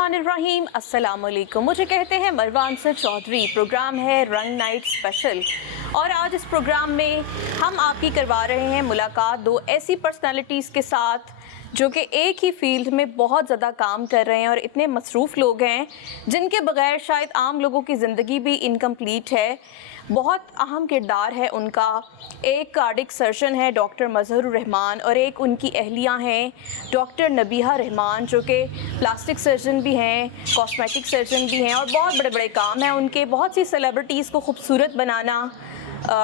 बिस्मिल्लाहिर्रहमानिर्रहीम, अस्सलाम वालेकुम। मुझे कहते हैं मरवा अंसर चौधरी। प्रोग्राम है रंग नाइट स्पेशल और आज इस प्रोग्राम में हम आपकी करवा रहे हैं मुलाकात दो ऐसी पर्सनालिटीज़ के साथ जो कि एक ही फील्ड में बहुत ज़्यादा काम कर रहे हैं और इतने मसरूफ़ लोग हैं जिनके बग़ैर शायद आम लोगों की ज़िंदगी भी इनकम्प्लीट है। बहुत अहम किरदार है उनका। एक कार्डिक सर्जन है डॉक्टर मज़हरुर रहमान और एक उनकी अहलिया हैं डॉक्टर नबीहा रहमान, जो कि प्लास्टिक सर्जन भी हैं, कॉस्मेटिक सर्जन भी हैं और बहुत बड़े बड़े काम हैं उनके। बहुत सी सेलिब्रिटीज़ को खूबसूरत बनाना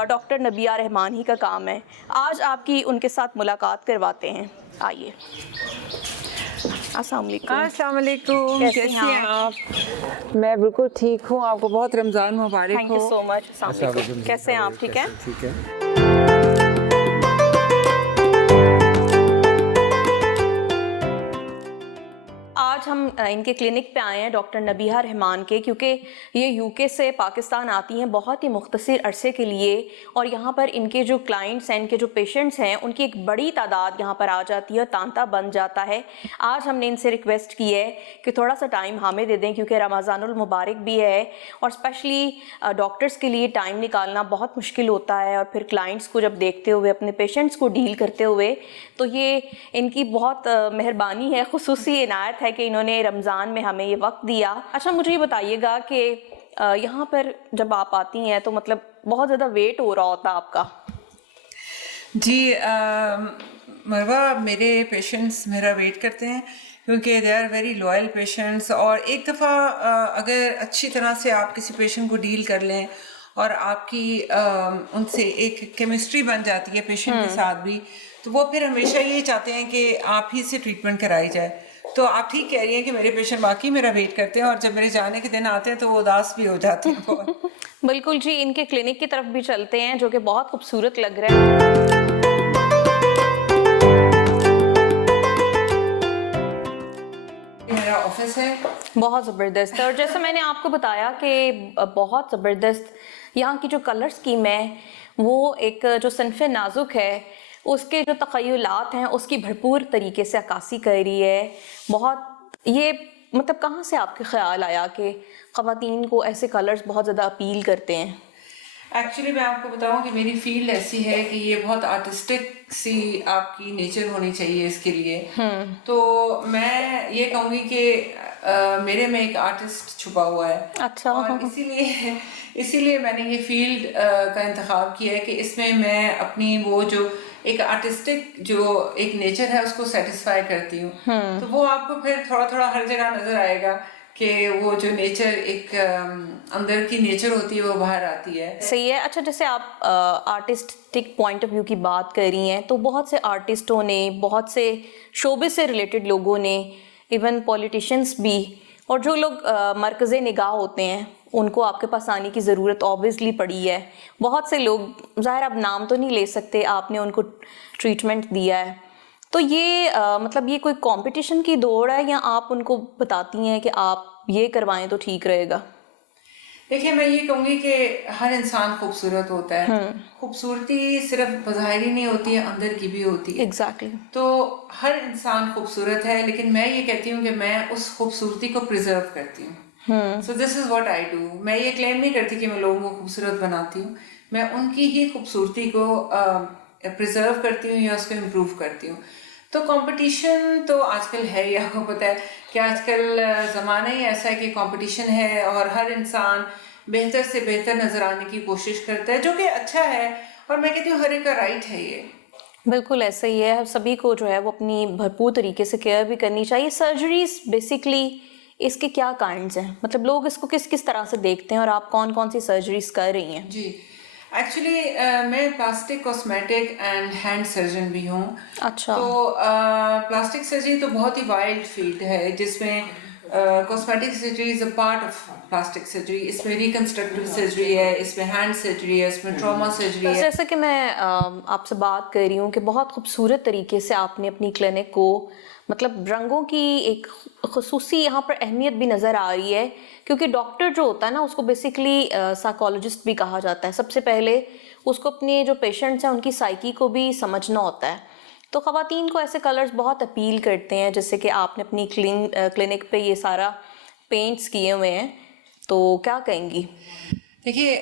डॉक्टर नबीहा रहमान ही का काम है। आज आपकी उनके साथ मुलाकात करवाते हैं, आइए। अस्सलाम वालेकुम। कैसी हैं आप? मैं बिल्कुल ठीक हूँ। आपको बहुत रमज़ान मुबारक हो। Thank you so much. अस्सलाम वालेकुम। कैसे हैं आप? ठीक है। ठीक है। आज हम इनके क्लिनिक पे आए हैं डॉक्टर नबीहा रहमान के, क्योंकि ये यूके से पाकिस्तान आती हैं बहुत ही मुख्तसर अरसे के लिए और यहाँ पर इनके जो क्लाइंट्स हैं, इनके जो पेशेंट्स हैं, उनकी एक बड़ी तादाद यहाँ पर आ जाती है, तांता बन जाता है। आज हमने इनसे रिक्वेस्ट की है कि थोड़ा सा टाइम हमें दे दें, क्योंकि रमज़ानुल मुबारक भी है और स्पेशली डॉक्टर्स के लिए टाइम निकालना बहुत मुश्किल होता है और फिर क्लाइंट्स को जब देखते हुए, अपने पेशेंट्स को डील करते हुए, तो ये इनकी बहुत मेहरबानी है, खुसूसी इनायत है कि इन्होंने रमज़ान में हमें ये वक्त दिया। अच्छा, मुझे ये बताइएगा कि यहाँ पर जब आप आती हैं तो मतलब बहुत ज़्यादा वेट हो रहा होता आपका? जी मरवा, मेरे पेशेंट्स मेरा वेट करते हैं क्योंकि they are very loyal patients. और एक दफ़ा अगर अच्छी तरह से आप किसी पेशेंट को डील कर लें और आपकी उनसे एक केमिस्ट्री बन जाती है पेशेंट के साथ भी, तो वो फिर हमेशा ये चाहते हैं कि आप ही से ट्रीटमेंट कराई जाए। तो आप ठीक कह रही हैं कि मेरे पेशेंट वाकई मेरा वेट करते हैं और जब मेरे जाने के दिन आते हैं तो वो उदास भी हो जाते हैं बहुत। बिल्कुल जी। इनके क्लिनिक की तरफ भी चलते हैं जो कि बहुत खूबसूरत लग रहा है। मेरा ऑफिस है, बहुत ज़बरदस्त है और जैसे मैंने आपको बताया कि बहुत ज़बरदस्त यहाँ की जो कलर स्कीम है, वो एक जो सनफ़ नाजुक है उसके जो तख़य्युलात हैं उसकी भरपूर तरीके से अक्कासी कर रही है। बहुत ये मतलब कहाँ से आपके ख्याल आया कि ख़वातीन को ऐसे कलर्स बहुत ज़्यादा अपील करते हैं? एक्चुअली मैं आपको बताऊं कि मेरी फील्ड ऐसी है कि ये बहुत आर्टिस्टिक सी आपकी नेचर होनी चाहिए इसके लिए। तो मैं ये कहूँगी कि मेरे में एक आर्टिस्ट छुपा हुआ है। अच्छा। और इसीलिए मैंने ये फील्ड का इंतखाब किया है कि इसमें मैं अपनी वो जो एक आर्टिस्टिक जो एक नेचर है उसको सेटिस्फाई करती हूँ। तो वो आपको फिर थोड़ा थोड़ा हर जगह नजर आएगा कि वो जो नेचर एक अंदर की नेचर होती है वो बाहर आती है। सही है। अच्छा, जैसे आप आर्टिस्टिक पॉइंट ऑफ व्यू की बात कर रही हैं, तो बहुत से आर्टिस्टों ने, बहुत से शोबे से रिलेटेड लोगों ने, इवन पॉलिटिशियंस भी, और जो लोग मरकज़ निगाह होते हैं उनको आपके पास आने की ज़रूरत ऑब्वियसली पड़ी है। बहुत से लोग, ज़ाहिर अब नाम तो नहीं ले सकते, आपने उनको ट्रीटमेंट दिया है, तो ये मतलब ये कोई कंपटीशन की दौड़ है या आप उनको बताती हैं कि आप ये करवाएं तो ठीक रहेगा? देखिए, मैं ये कहूँगी कि हर इंसान खूबसूरत होता है। खूबसूरती सिर्फ बाहरी नहीं होती है, अंदर की भी होती है। एग्जैक्टली। तो हर इंसान खूबसूरत है, लेकिन मैं ये कहती हूँ कि मैं उस खूबसूरती को प्रिजर्व करती हूँ। So this is what I do. मैं ये क्लेम नहीं करती कि मैं लोगों को खूबसूरत बनाती हूँ, मैं उनकी ही खूबसूरती को प्रिजर्व करती हूँ या उसको इम्प्रूव करती हूँ। तो कंपटीशन तो आजकल है ही, आपको पता है कि आजकल ज़माना ही ऐसा है कि कंपटीशन है और हर इंसान बेहतर से बेहतर नज़र आने की कोशिश करता है, जो कि अच्छा है और मैं कहती हूँ हर एक का राइट है ये। बिल्कुल ऐसे ही है। सभी को जो है वो अपनी भरपूर तरीके से केयर भी करनी चाहिए। सर्जरीज बेसिकली इसके क्या काइंड्स हैं, मतलब लोग इसको किस किस तरह से देखते हैं और आप कौन कौन सी सर्जरीज कर रही हैं? जी, एक्चुअली मैं plastic, cosmetic and hand surgeon भी हूँ। अच्छा। तो प्लास्टिक सर्जरी तो बहुत ही वाइड फील्ड है, जिसमें cosmetic surgery is a part of plastic surgery. इसमें रिकंस्ट्रक्टिव सर्जरी है, इसमें हैंड सर्जरी है, इसमें ट्रॉमा सर्जरी है। जैसे कि मैं आपसे बात कर रही हूँ कि बहुत खूबसूरत तरीके से आपने अपनी क्लिनिक को, मतलब रंगों की एक खुसूसी यहाँ पर अहमियत भी नज़र आ रही है, क्योंकि डॉक्टर जो होता है ना उसको बेसिकली साइकोलॉजिस्ट भी कहा जाता है। सबसे पहले उसको अपने जो पेशेंट्स हैं उनकी साइकी को भी समझना होता है। تو خواتین کو ایسے کلرز بہت اپیل کرتے ہیں، جیسے کہ آپ نے اپنی کلینک پہ یہ سارا پینٹس کیے ہوئے ہیں، تو کیا کہیں گی؟ دیکھیے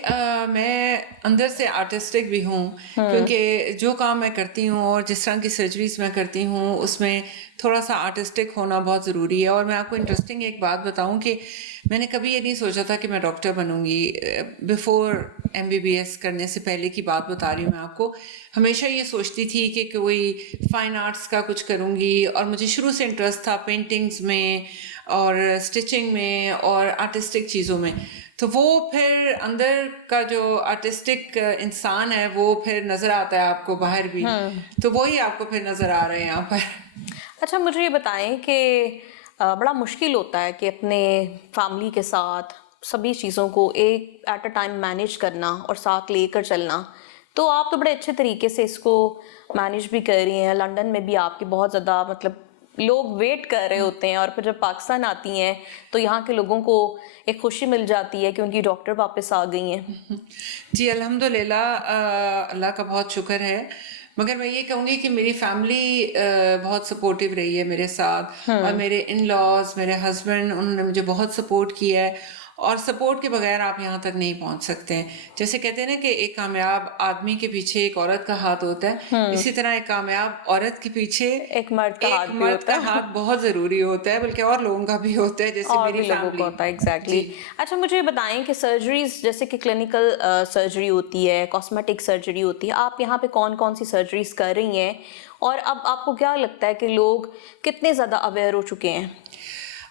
میں اندر سے آرٹسٹک بھی ہوں، کیونکہ جو کام میں کرتی ہوں اور جس طرح کی سرجریز میں کرتی ہوں اس میں تھوڑا سا آرٹسٹک ہونا بہت ضروری ہے. اور میں آپ کو انٹرسٹنگ ایک بات بتاؤں کہ میں نے کبھی یہ نہیں سوچا تھا کہ میں ڈاکٹر بنوں گی. بیفور MBBS کرنے سے پہلے کی بات بتا رہی ہوں میں آپ کو. ہمیشہ یہ سوچتی تھی کہ کوئی فائن آرٹس کا کچھ کروں گی، اور مجھے شروع سے انٹرسٹ تھا پینٹنگز میں اور اسٹچنگ میں اور آرٹسٹک چیزوں میں. تو وہ پھر اندر کا جو آرٹسٹک انسان ہے وہ پھر نظر آتا ہے آپ کو باہر بھی، تو وہی آپ کو پھر نظر آ رہے ہیں یہاں پر. اچھا مجھے یہ بتائیں کہ بڑا مشکل ہوتا ہے کہ اپنے فیملی کے ساتھ سبھی چیزوں کو ایک ایٹ اے ٹائم مینیج کرنا اور ساتھ لے کر چلنا. تو آپ تو بڑے اچھے طریقے سے اس کو مینیج بھی کر رہی ہیں. لنڈن میں بھی آپ کی بہت زیادہ مطلب لوگ ویٹ کر رہے ہوتے ہیں، اور پھر جب پاکستان آتی ہیں تو یہاں کے لوگوں کو ایک خوشی مل جاتی ہے کہ ان کی ڈاکٹر واپس آ گئی ہیں. جی الحمدللہ، اللہ کا بہت شکر ہے. مگر میں یہ کہوں گی کہ میری فیملی بہت سپورٹیو رہی ہے میرے ساتھ، اور میرے ان لاز، میرے ہسبینڈ، انہوں نے مجھے بہت سپورٹ کیا ہے. اور سپورٹ کے بغیر آپ یہاں تک نہیں پہنچ سکتے ہیں. جیسے کہتے ہیں نا کہ ایک کامیاب آدمی کے پیچھے ایک عورت کا ہاتھ ہوتا ہے، اسی طرح ایک کامیاب عورت کے پیچھے ایک مرد کا ہاتھ بہت ضروری ہوتا ہے، بلکہ اور لوگوں کا بھی ہوتا ہے، جیسے اور میری بھی لوگوں فیملی. کو ہوتا ہے. ایگزیکٹلی. اچھا مجھے بتائیں کہ سرجریز جیسے کہ کلینکل سرجری ہوتی ہے، کاسمیٹک سرجری ہوتی ہے، آپ یہاں پہ کون کون سی سرجریز کر رہی ہیں، اور اب آپ کو کیا لگتا ہے کہ لوگ کتنے زیادہ اویئر ہو چکے ہیں؟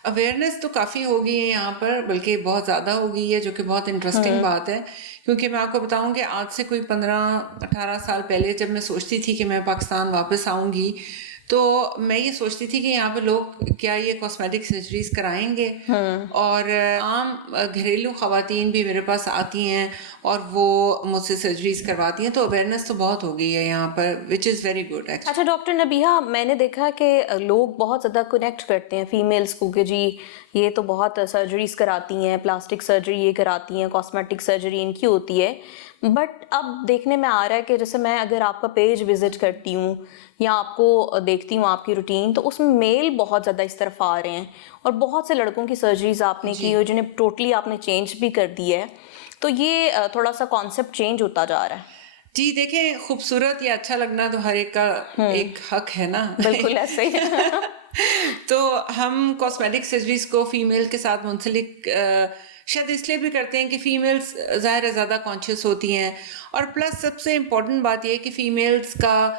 اویئرنیس تو کافی ہو گئی ہے یہاں پر، بلکہ بہت زیادہ ہو گئی ہے، جو کہ بہت انٹرسٹنگ بات ہے. کیونکہ میں آپ کو بتاؤں کہ آج سے کوئی 15-18 سال پہلے جب میں سوچتی تھی کہ میں پاکستان واپس آؤں گی، تو میں یہ سوچتی تھی کہ یہاں پہ لوگ کیا یہ کاسمیٹک سرجریز کرائیں گے. اور عام گھریلو خواتین بھی میرے پاس آتی ہیں اور وہ مجھ سے سرجریز کرواتی ہیں. تو اویئرنیس تو بہت ہو گئی ہے یہاں پر، وچ از ویری گڈ. اچھا ڈاکٹر نبیہہ، میں نے دیکھا کہ لوگ بہت زیادہ کنیکٹ کرتے ہیں فیمیلز کو کہ جی یہ تو بہت سرجریز کراتی ہیں، پلاسٹک سرجری یہ کراتی ہیں، کاسمیٹک سرجری ان کی ہوتی ہے. بٹ اب دیکھنے میں آ رہا ہے کہ جیسے میں اگر آپ کا پیج وزٹ کرتی ہوں یا آپ کو دیکھتی ہوں آپ کی روٹین، تو اس میں میل بہت زیادہ اس طرف آ رہے ہیں، اور بہت سے لڑکوں کی سرجریز آپ نے کی ہوئی جنہیں ٹوٹلی آپ نے چینج بھی کر دی ہے. تو یہ تھوڑا سا کانسیپٹ چینج ہوتا جا رہا ہے. جی دیکھیں، خوبصورت یا اچھا لگنا تو ہر ایک کا ایک حق ہے نا. بالکل ایسے ہی. تو ہم کاسمیٹک سرجریز کو فیمیل کے ساتھ منسلک شاید اس لیے بھی کرتے ہیں کہ فیمیلز ظاہر ہے زیادہ کانشیس ہوتی ہیں، اور پلس سب سے امپورٹنٹ بات یہ ہے کہ فیمیلز کا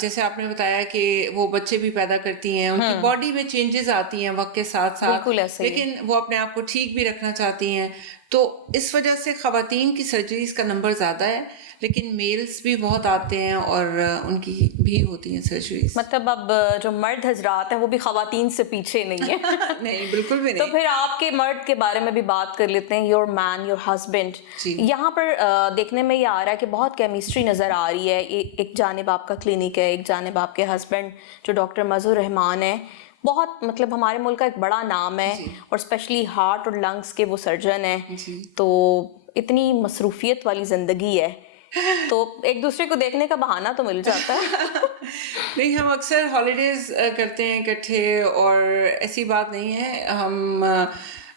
جیسے آپ نے بتایا کہ وہ بچے بھی پیدا کرتی ہیں، ان کی باڈی میں چینجز آتی ہیں وقت کے ساتھ ساتھ، لیکن وہ اپنے آپ کو ٹھیک بھی رکھنا چاہتی ہیں. تو اس وجہ سے خواتین کی سرجریز کا نمبر زیادہ ہے، لیکن میلز بھی بہت آتے ہیں اور ان کی بھی ہوتی ہیں سرجریز. مطلب اب جو مرد حضرات ہیں وہ بھی خواتین سے پیچھے نہیں ہیں. نہیں، بالکل بھی نہیں. تو پھر آپ کے مرد کے بارے میں بھی بات کر لیتے ہیں. Your man, your husband. یہاں پر دیکھنے میں یہ آ رہا ہے کہ بہت کیمسٹری نظر آ رہی ہے. ایک جانب آپ کا کلینک ہے، ایک جانب آپ کے ہسبینڈ جو ڈاکٹر مظہر رحمان ہے، بہت مطلب ہمارے ملک کا ایک بڑا نام ہے، اور اسپیشلی ہارٹ اور لنگس کے وہ سرجن ہیں. تو اتنی مصروفیت والی زندگی ہے، تو ایک دوسرے کو دیکھنے کا بہانہ تو مل جاتا ہے. نہیں، ہم اکثر ہالیڈیز کرتے ہیں اکٹھے، اور ایسی بات نہیں ہے. ہم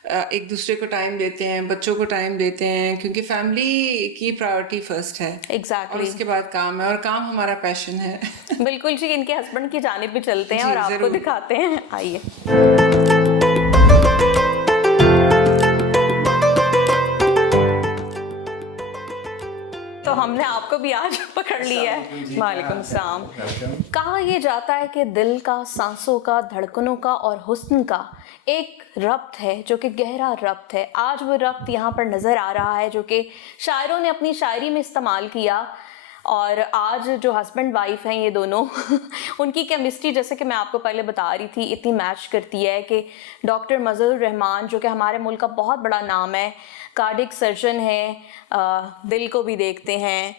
ایک دوسرے کو ٹائم دیتے ہیں، بچوں کو ٹائم دیتے ہیں، کیونکہ فیملی کی پرائورٹی فرسٹ ہے. اور اس کے بعد کام ہے، اور کام ہمارا پیشن ہے. بالکل جی. ان کے ہسبینڈ کی جانب بھی چلتے ہیں اور آپ کو دکھاتے ہیں. آئیے. تو ہم نے آپ کو بھی آج پکڑ لیا ہے. وعلیکم السلام. کہا یہ جاتا ہے کہ دل کا، سانسوں کا، دھڑکنوں کا اور حسن کا ایک ربط ہے جو کہ گہرا ربط ہے. آج وہ ربط یہاں پر نظر آ رہا ہے جو کہ شاعروں نے اپنی شاعری میں استعمال کیا. اور آج جو ہسبینڈ وائف ہیں یہ دونوں ان کی کیمسٹری جیسے کہ میں آپ کو پہلے بتا رہی تھی اتنی میچ کرتی ہے کہ ڈاکٹر مظہر الرحمان جو کہ ہمارے ملک کا بہت بڑا نام ہے، کارڈک سرجن ہے، دل کو بھی دیکھتے ہیں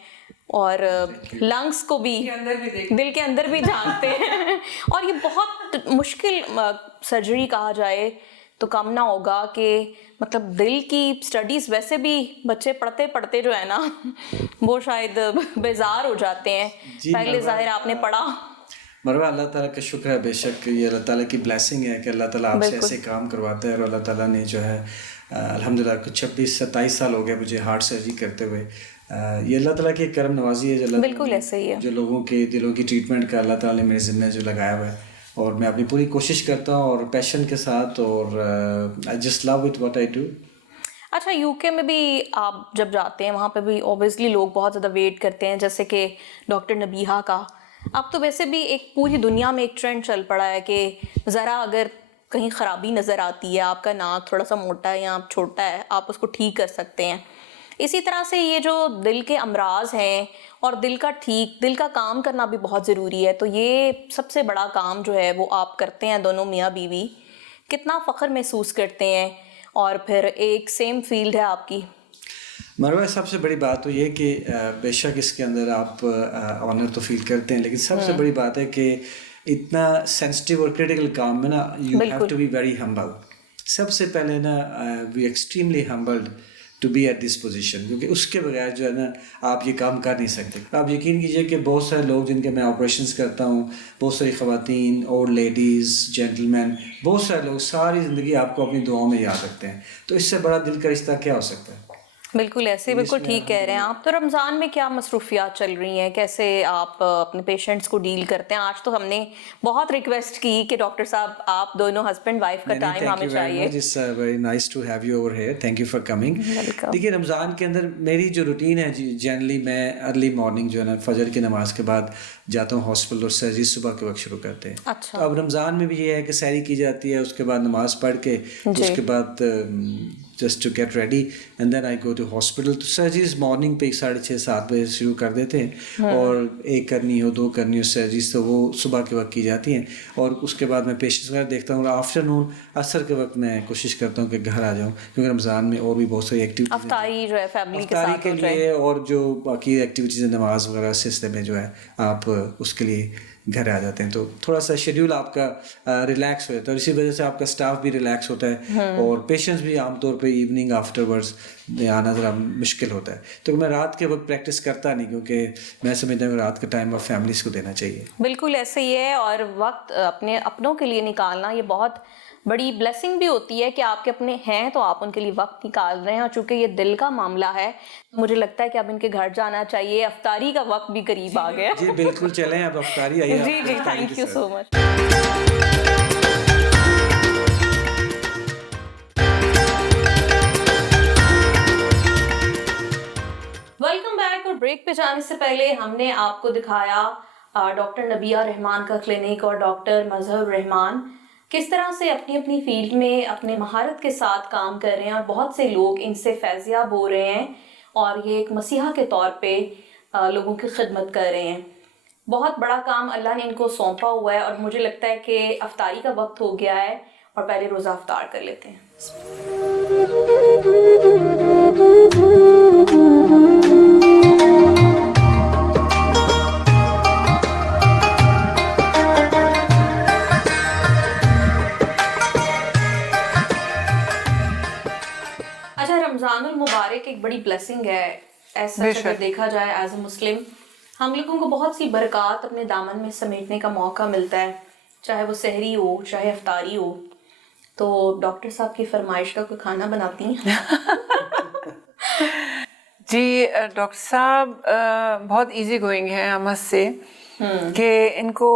اور لنگس کو بھی، دل کے اندر بھی جھانکتے ہیں. اور یہ بہت مشکل سرجری کہا جائے تو کم نہ ہوگا کہ مطلب دل کی سٹڈیز ویسے بھی بچے پڑھتے پڑھتے جو ہے نا وہ شاید بیزار ہو جاتے ہیں. پہلے ظاہر آپ نے پڑھا. مروہ اللہ تعالیٰ کا شکر ہے، بے شک یہ اللہ تعالیٰ کی بلیسنگ ہے کہ اللہ تعالیٰ آپ سے ایسے کام کرواتا ہے. اور اللہ تعالیٰ نے جو ہے الحمدللہ 26-27 سال ہو گئے مجھے ہارٹ سرجری کرتے ہوئے. یہ اللہ تعالیٰ کی کرم نوازی ہے جو اللہ بالکل ایسے ہی ہے، جو لوگوں کے دلوں کی ٹریٹمنٹ کا اللہ تعالیٰ نے میرے ذمہ جو لگایا ہوا ہے. اور میں اپنی پوری کوشش کرتا ہوں اور پیشن کے ساتھ، اور I just love it what I do. اچھا یو کے میں بھی آپ جب جاتے ہیں وہاں پہ بھی اوبیسلی لوگ بہت زیادہ ویٹ کرتے ہیں، جیسے کہ ڈاکٹر نبیہہ کا. اب تو ویسے بھی ایک پوری دنیا میں ایک ٹرینڈ چل پڑا ہے کہ ذرا اگر کہیں خرابی نظر آتی ہے، آپ کا ناک تھوڑا سا موٹا ہے یا چھوٹا ہے، آپ اس کو ٹھیک کر سکتے ہیں. اسی طرح سے یہ جو دل کے امراض ہیں اور دل کا کام کرنا بھی بہت ضروری ہے. تو یہ سب سے بڑا کام جو ہے وہ آپ کرتے ہیں دونوں میاں بیوی. کتنا فخر محسوس کرتے ہیں، اور پھر ایک سیم فیلڈ ہے آپ کی. مروہ سب سے بڑی بات تو یہ کہ بے شک اس کے اندر آپ آنر تو فیل کرتے ہیں، لیکن سب سے بڑی بات ہے کہ اتنا سینسٹیو اور کریٹیکل کام میں نا you have to be very humble. سب سے پہلے نا we extremely humbled to be at this position, کیونکہ اس کے بغیر جو ہے نا آپ یہ کام کر نہیں سکتے. آپ یقین کیجئے کہ بہت سارے لوگ جن کے میں آپریشنس کرتا ہوں، بہت ساری خواتین، اولڈ لیڈیز، جینٹل مین، بہت سارے لوگ ساری زندگی آپ کو اپنی دعاؤں میں یاد رکھتے ہیں. تو اس سے بڑا دل کا رشتہ کیا ہو سکتا ہے؟ بالکل ایسے، بالکل ٹھیک کہہ رہے ہیں آپ. تو رمضان میں کیا مصروفیات چل رہی ہیں، کیسے آپ اپنے پیشنٹس کو ڈیل کرتے ہیں؟ آج تو ہم نے بہت ریکویسٹ کی کہ ڈاکٹر صاحب آپ دونوں ہسبینڈ وائف کا ٹائم ہمیں چاہیے. It's very nice to have you over here. Thank you for coming. دیکھیے رمضان کے اندر میری جو روٹین ہے جنرلی میں ارلی مارننگ جو ہے نا فجر کی نماز کے بعد جاتا ہوں ہاسپٹل، اور سرجری صبح کے وقت شروع کرتے ہیں. اچھا. اب رمضان میں بھی یہ ہے کہ سحری کی جاتی ہے، اس کے بعد نماز پڑھ کے اس کے بعد just to get ready and then I go to hospital. تو سرجریز مارننگ پہ 6:30-7 بجے شروع کر دیتے ہیں، اور 1 کرنی ہو 2 کرنی ہو سرجریز تو وہ صبح کے وقت کی جاتی ہیں. اور اس کے بعد میں پیشنٹس وغیرہ دیکھتا ہوں، اور آفٹر نون عصر کے وقت میں کوشش کرتا ہوں کہ گھر آ جاؤں، کیونکہ رمضان میں اور بھی بہت ساری ایکٹیویٹیز افطاری جو ہے فیملی کے ساتھ کے لیے، اور جو باقی ایکٹیویٹیز ہیں نماز وغیرہ سلسلے میں جو ہے آپ اس کے لیے گھر آ جاتے ہیں. تو تھوڑا سا شیڈیول آپ کا ریلیکس ہو جاتا ہے، اور اسی وجہ سے آپ کا اسٹاف بھی ریلیکس ہوتا ہے، اور پیشنٹس بھی عام طور پہ ایوننگ آفٹر ورڈز آنا ذرا مشکل ہوتا ہے. تو میں رات کے وقت پریکٹس کرتا نہیں، کیونکہ میں سمجھتا ہوں کہ رات کا ٹائم آپ فیملیز کو دینا چاہیے. بالکل ایسے ہی ہے، اور وقت اپنوں کے لیے نکالنا یہ بہت بڑی بلیسنگ بھی ہوتی ہے کہ آپ کے اپنے ہیں تو آپ ان کے لیے وقت نکال رہے ہیں. اور چونکہ یہ دل کا معاملہ ہے مجھے لگتا ہے کہ اب ان کے گھر جانا چاہیے. افطاری کا وقت بھی قریب آ گیا. جی بالکل، چلیں اب افطاری آئیے. جی جی، thank you so much. Welcome back. اور بریک پہ جانے سے پہلے ہم نے آپ کو دکھایا ڈاکٹر نبیہہ رحمان کا کلینک اور ڈاکٹر مظہر الرحمان کس طرح سے اپنی اپنی فیلڈ میں اپنے مہارت کے ساتھ کام کر رہے ہیں، اور بہت سے لوگ ان سے فیضیاب ہو رہے ہیں، اور یہ ایک مسیحا کے طور پہ لوگوں کی خدمت کر رہے ہیں. بہت بڑا کام اللہ نے ان کو سونپا ہوا ہے، اور مجھے لگتا ہے کہ افطاری کا وقت ہو گیا ہے، اور پہلے روزہ افطار کر لیتے ہیں. رمضان المبارک ایک بڑی بلیسنگ ہے ایسا اگر دیکھا جائے ایز اے مسلم. ہم لوگوں کو بہت سی برکات اپنے دامن میں سمیٹنے کا موقع ملتا ہے، چاہے وہ سحری ہو چاہے افطاری ہو. تو ڈاکٹر صاحب کی فرمائش کا کوئی کھانا بناتی ہیں؟ جی ڈاکٹر صاحب بہت ایزی گوئنگ ہیں ہم سے، کہ ان کو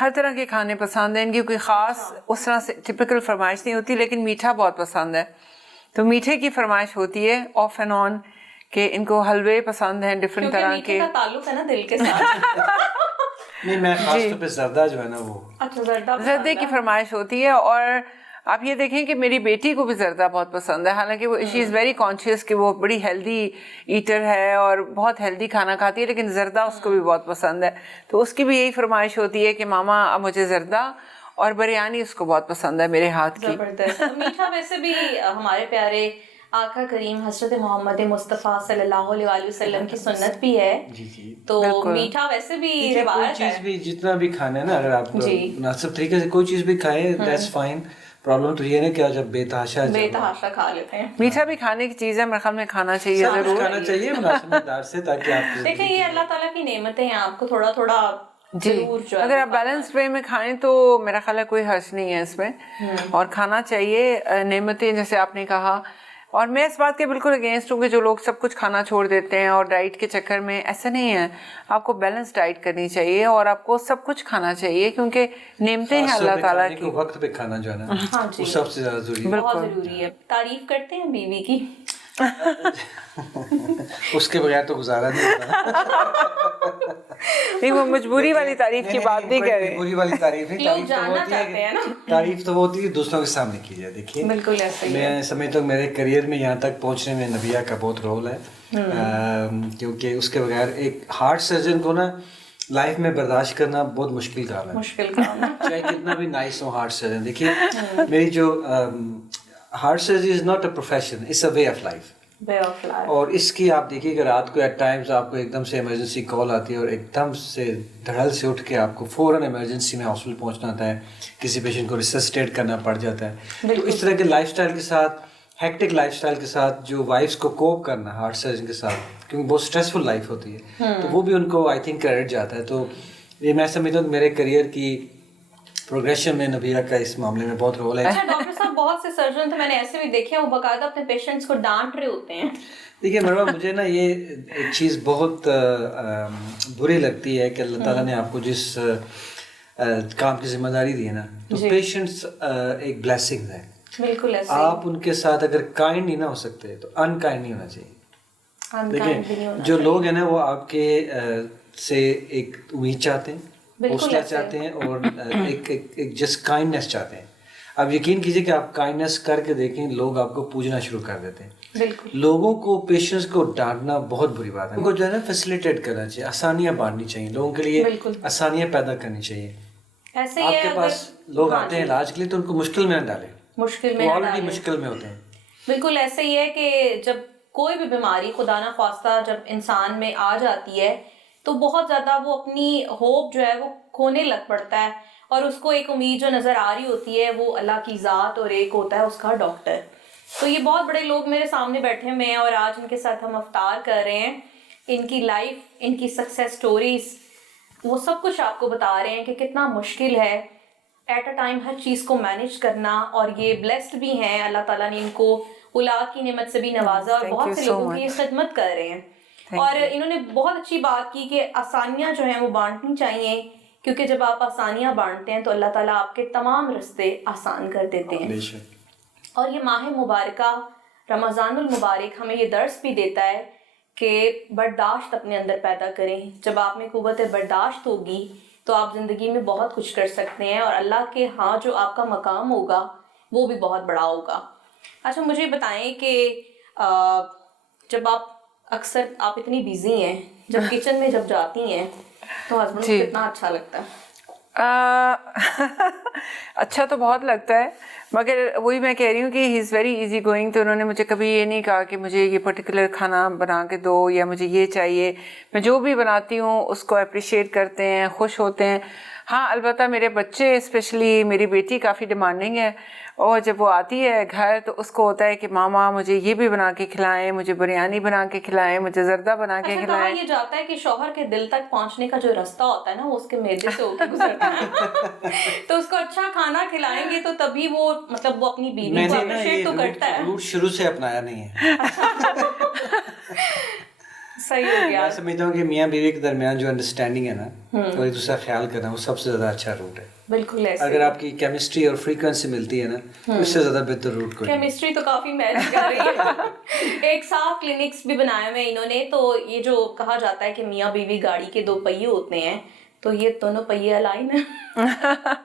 ہر طرح کے کھانے پسند ہیں. ان کی کوئی خاص اس طرح سے ٹپیکل فرمائش نہیں ہوتی، لیکن میٹھا بہت پسند ہے. تو میٹھے کی فرمائش ہوتی ہے آف اینڈ آن، کہ ان کو حلوے پسند ہیں ڈفرینٹ طرح کے. تعلق ہے نا دل کے ساتھ. نہیں میں خاص طور پہ زردہ جو ہے نا وہ زردے کی فرمائش ہوتی ہے. اور آپ یہ دیکھیں کہ میری بیٹی کو بھی زردہ بہت پسند ہے، حالانکہ وہ شی از ویری کانشیس کہ وہ بڑی ہیلدی ایٹر ہے اور بہت ہیلدی کھانا کھاتی ہے، لیکن زردہ اس کو بھی بہت پسند ہے. تو اس کی بھی یہی فرمائش ہوتی ہے کہ ماما اب مجھے زردہ، اور بریانی اس کو بہت پسند ہے میرے ہاتھ کی. زبردست. میٹھا ویسے بھی ہمارے پیارے آقا کریم حضرت محمد مصطفیٰ صلی اللہ علیہ وآلہ وسلم کی سنت بھی ہے. تو میٹھا ویسے بھی روایت ہے. چیز بھی جتنا بھی کھانا ہے نا، اگر آپ مناسب طریقے سے کوئی چیز بھی کھائیں دیٹس فائن، प्रॉब्लम तो ये है ना कि जब बेतहाशा खा लेते हैं। मीठा भी खाने की चीज़ है, मेरे ख्याल में खाना चाहिए सब कुछ ज़रूर। खाना चाहिए मुनासिब मकदार से, ताकि आप देखिए ये अल्लाह ताला की नेमतें हैं, आपको थोड़ा थोड़ा जी, अगर आप बैलेंस वे में खाएं तो मेरा ख्याल है कोई हर्ज नहीं है इसमें, और खाना चाहिए नेमतें जैसे आपने कहा। और मैं इस बात के बिल्कुल अगेंस्ट हूँ कि जो लोग सब कुछ खाना छोड़ देते हैं और डाइट के चक्कर में, ऐसा नहीं है। आपको बैलेंस डाइट करनी चाहिए और आपको सब कुछ खाना चाहिए, क्योंकि नेमतें हैं अल्लाह ताला की। वक्त पे खाना जो है ना, हाँ जी, वो सबसे ज्यादा जरूरी है। बहुत जरूरी है। तारीफ करते हैं बीवी की उसके बगैर तो गुजारा नहीं होता। नहीं, वो मजबूरी वाली तारीफ की बात नहीं कर रहे। मजबूरी वाली तारीफ है, लोग जानना चाहते हैं ना। तारीफ तो वो होती है दूसरों के सामने की जाए। देखिए बिल्कुल ऐसे ही मैं समझता हूँ मेरे करियर में यहाँ तक पहुँचने में नबिया का बहुत रोल है, क्योंकि उसके बगैर एक हार्ट सर्जन को ना लाइफ में बर्दाश्त करना बहुत मुश्किल काम है। मुश्किल काम है। चाहे कितना भी नाइस हो हार्ट सर्जन। देखिए मेरी जो heart surgery is not a profession, it's a way of life. और इसकी आप देखिए कि रात को एट टाइम्स आपको एकदम से इमरजेंसी कॉल आती है और एकदम से धड़ल से उठ के आपको फ़ौरन इमरजेंसी में हॉस्पिटल पहुंचना होता है, किसी पेशेंट को रिससिटेट करना पड़ जाता है। तो इस तरह के लाइफस्टाइल के साथ, हेक्टिक लाइफस्टाइल के साथ जो वाइफ्स को कोप करना हार्ट सर्जन के साथ, क्योंकि बहुत स्ट्रेसफुल लाइफ होती है, तो वो भी उनको आई थिंक क्रेडिट जाता है। तो ये मैं समझता हूँ मेरे करियर की प्रोग्रेशन में नबिया का इस मामले में बहुत रोल है। अच्छा डॉक्टर साहब, बहुत से सर्जन तो मैंने ऐसे भी देखे हैं वो बाकायदा अपने पेशेंट्स को डांट रहे होते हैं। देखिए मरवा, मुझे ना ये एक चीज़ बहुत बुरी लगती है कि अल्लाह ताला ने आपको जिस काम की जिम्मेदारी दी है ना, तो पेशेंट्स एक ब्लेसिंग है। बिल्कुल ऐसे आप उनके साथ अगर काइंड नहीं ना हो सकते तो अनकाइंड नहीं होना चाहिए। देखिए जो लोग हैं ना वो आपके से एक उम्मीद चाहते हैं, हौसला चाहते हैं और एक जस्ट काइंडनेस चाहते हैं। अब यकीन कीजिए कि आप काइंडनेस करके देखें, लोग आपको पूजना शुरू कर देते हैं। बिल्कुल। लोगों को, पेशेंट्स को डांटना बहुत बुरी बात है। उनको जो है ना फैसिलिटेट करना चाहिए, आसानियां बांटनी चाहिए, लोगों के लिए आसानियां पैदा करनी चाहिए। ऐसे ही आपके पास लोग आते हैं इलाज के लिए तो उनको मुश्किल में न डालें, मुश्किल में ऑलरेडी मुश्किल में होते हैं। बिल्कुल ऐसे ही है कि जब कोई भी बीमारी खुदा ना ख्वास्ता जब इंसान में आ जाती है तो बहुत ज़्यादा वो अपनी होप जो है वो खोने लग पड़ता है, और उसको एक उम्मीद जो नज़र आ रही होती है वो अल्लाह की ज़ात और एक होता है उसका डॉक्टर। तो ये बहुत बड़े लोग मेरे सामने बैठे हुए हैं और आज इनके साथ हम अफ्तार कर रहे हैं। इनकी लाइफ, इनकी सक्सेस स्टोरीज, वो सब कुछ आपको बता रहे हैं कि कितना मुश्किल है एट अ टाइम हर चीज़ को मैनेज करना। और ये ब्लेस्ड भी हैं, अल्लाह ताला ने इनको औलाद की नेमत से भी नवाजा और बहुत से लोगों की खिदमत कर रहे हैं। और इन्होंने बहुत अच्छी बात की कि आसानियाँ जो हैं वो बांटनी चाहिए, क्योंकि जब आप आसानियाँ बांटते हैं तो अल्लाह ताला आपके तमाम रास्ते आसान कर देते हैं। और ये माह मुबारका रमज़ानुल मुबारक हमें ये दर्स भी देता है कि बर्दाश्त अपने अंदर पैदा करें। जब आप में क़ुव्वत बर्दाश्त होगी तो आप ज़िंदगी में बहुत कुछ कर सकते हैं और अल्लाह के यहाँ जो आपका मकाम होगा वो भी बहुत बड़ा होगा। अच्छा मुझे बताएं कि जब आप अक्सर आप इतनी बिजी हैं, जब किचन में जब जाती हैं तो हस्बैंड को कितना अच्छा लगता है? अच्छा तो बहुत लगता है, मगर वही मैं कह रही हूँ कि he is very easy going. तो उन्होंने मुझे कभी ये नहीं कहा कि मुझे ये पर्टिकुलर खाना बना के दो या मुझे ये चाहिए। मैं जो भी बनाती हूँ उसको अप्रिशिएट करते हैं, खुश होते हैं। हाँ अलबत्ता मेरे बच्चे, स्पेशली मेरी बेटी काफ़ी डिमांडिंग है, और जब वो आती है घर तो उसको होता है कि मामा मुझे ये भी बना के खिलाएं, मुझे बिरयानी बना के खिलाएं, मुझे जर्दा बना के खिलाएं। कहा ये जाता है कि शौहर के दिल तक पहुंचने का जो रास्ता होता है ना वो उसके मैदे से होकर गुजरता है। तो उसको अच्छा खाना खिलाएंगे तो तभी वो मतलब वो अपनी बीवी को अप्रिशिएट तो करता है। रूट शुरू से अपनाया नहीं है। सही हो गया। मैं समझता हूँ कि मियाँ बीवी के दरमियान जो अंडरस्टैंडिंग है ना और एक दूसरा ख्याल करना, वो सबसे ज्यादा अच्छा रूट है। बिल्कुल ऐसे। अगर आपकी केमिस्ट्री और फ्रीक्वेंसी मिलती है ना तो इससे ज्यादा बेहतर रूट कोई। केमिस्ट्री तो काफी मैच कर रही है। एक साथ क्लिनिक्स भी बनाए हुए इन्होंने। तो ये जो कहा जाता है कि मियाँ बीवी गाड़ी के दो पहिए होते हैं, तो ये दोनों पहिए अलाइन है।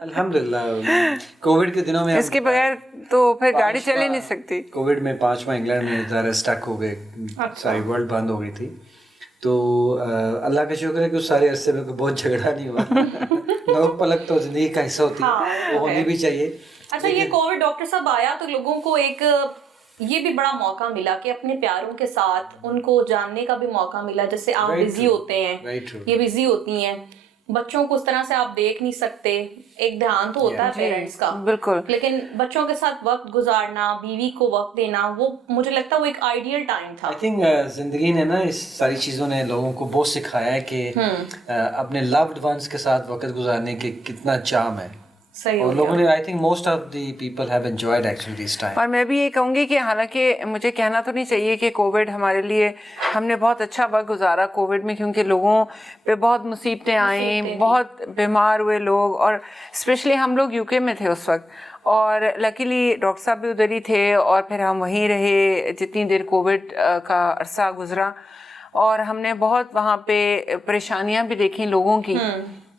अल्हम्दुलिल्लाह। कोविड के दिनों में इसके बगैर तो फिर गाड़ी चल ही नहीं सकती। कोविड में 5 माह इंग्लैंड में ज़रा स्टक हो गए, सारी वर्ल्ड बंद हो गई थी। तो अल्लाह का शुक्र है कि उस सारे अरसे में कोई बहुत झगड़ा नहीं हुआ। नोक पलक तो जिंदगी का हिस्सा होती है, वो होनी भी चाहिए। अच्छा ये कोविड डॉक्टर साहब आया तो लोगों को एक ये भी बड़ा मौका मिला कि अपने प्यारों के साथ उनको जानने का भी मौका मिला। जैसे आप बिजी होते हैं, ये बिजी होती हैं, बच्चों को उस तरह से आप देख नहीं सकते, एक ध्यान तो होता है पेरेंट्स का, बिल्कुल, लेकिन बच्चों के साथ वक्त गुजारना, बीवी को वक्त देना, वो मुझे लगता है वो एक आइडियल टाइम था। आई थिंक जिंदगी ने ना इस सारी चीज़ों ने लोगों को बहुत सिखाया है कि अपने लव्ड वंस के साथ वक्त गुजारने के कितना चार्म है, सही और लोगों ने I think most of the people have enjoyed actually this time. और मैं भी ये कहूँगी कि हालांकि मुझे कहना तो नहीं चाहिए कि कोविड हमारे लिए, हमने बहुत अच्छा वक्त गुजारा कोविड में, क्योंकि लोगों पे बहुत मुसीबतें आई, बहुत बीमार हुए लोग, और स्पेशली हम लोग यूके में थे उस वक्त, और लकीली डॉक्टर साहब भी उधर ही थे और फिर हम वहीं रहे जितनी देर कोविड का अरसा गुजरा, और हमने बहुत वहाँ पे परेशानियाँ भी देखी लोगों की,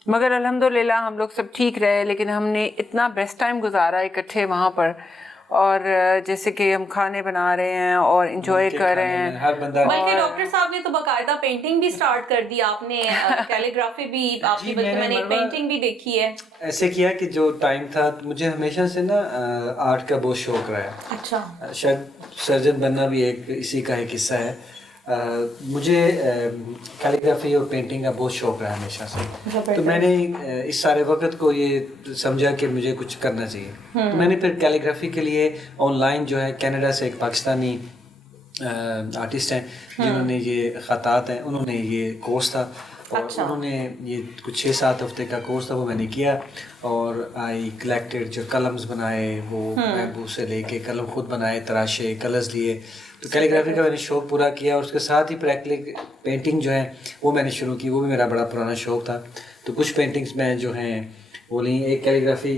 मगर अल्हम्दुलिल्लाह हम लोग सब ठीक रहे। लेकिन हमने इतना बेस्ट टाइम गुजारा इकट्ठे वहाँ पर, और जैसे कि हम खाने बना रहे हैं और इंजॉय कर रहे हैं, हर बंदा। बल्कि डॉक्टर साहब ने तो बाकायदा पेंटिंग भी स्टार्ट कर दी, आपने कैलीग्राफी भी आपने, बल्कि मैंने एक पेंटिंग भी देखी है। ऐसे किया कि जो टाइम था, मुझे हमेशा से ना आर्ट का बहुत शौक रहा है। अच्छा। शायद सर्जन बनना भी एक इसी का एक हिस्सा है। मुझे कैलीग्राफी और पेंटिंग का बहुत शौक रहा है हमेशा से, तो मैंने इस सारे वक्त को ये समझा कि मुझे कुछ करना चाहिए, तो मैंने फिर कैलीग्राफी के लिए ऑनलाइन जो है कनाडा से एक पाकिस्तानी आर्टिस्ट हैं जिन्होंने ये ख़तात हैं, उन्होंने ये कोर्स था, और उन्होंने ये कुछ 6-7 हफ्ते का कोर्स था, वो मैंने किया, और आई कलेक्टेड जो कलम्स बनाए, वो बैम्बू से लेके कलम खुद बनाए, तराशे, कलर्स लिए, तो कैलीग्राफी का मैंने शौक़ पूरा किया। और उसके साथ ही प्रैक्टिकल पेंटिंग जो है वो मैंने शुरू की, वो भी मेरा बड़ा पुराना शौक़ था। तो कुछ पेंटिंग्स में जो हैं वो ली, एक कैलीग्राफी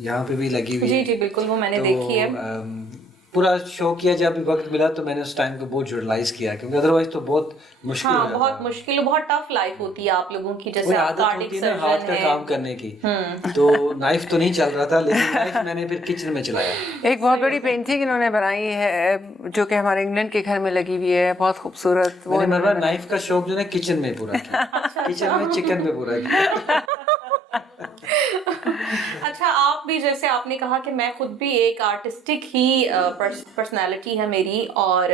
यहाँ पे भी लगी हुई है। जी बिल्कुल, वो मैंने देखी है। पूरा शौक किया, जब भी वक्त मिला तो मैंने उस टाइम को बहुत यूटिलाइज किया, क्योंकि अदरवाइज तो बहुत मुश्किल हो जाता। बहुत मुश्किल, बहुत टफ लाइफ होती है आप लोगों की, जैसे आदत होती है ना हाथ का काम करने की, तो नाइफ तो नहीं चल रहा था, लेकिन नाइफ मैंने फिर किचन में चलाया। एक बहुत बड़ी पेंटिंग इन्होंने बनाई है जो कि हमारे इंग्लैंड के घर में लगी हुई है, बहुत खूबसूरत। मैंने मतलब नाइफ का शौक जो है किचन में पूरा किया, किचन में चिकन में पूरा किया। अच्छा, आप भी, जैसे आपने कहा कि मैं खुद भी एक आर्टिस्टिक ही पर्सनालिटी है मेरी, और